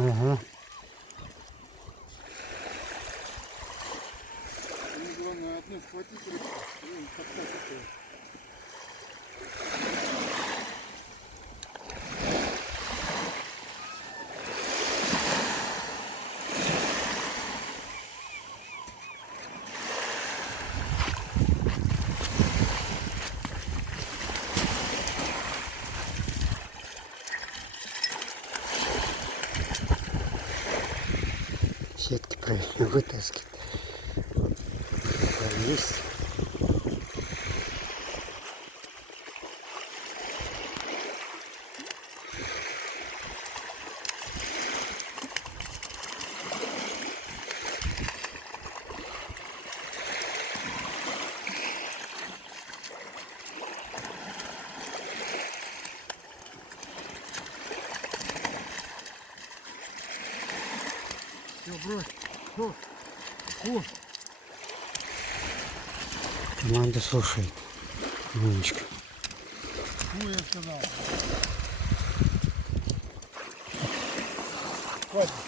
Ага. Главное, одну схватить рыбку и подсадить ее. Сетки правильно вытаскивать. Есть. Все, брось. Фу. Фу. Команда слушает. Умничка. Фу, я сказал. Хватит.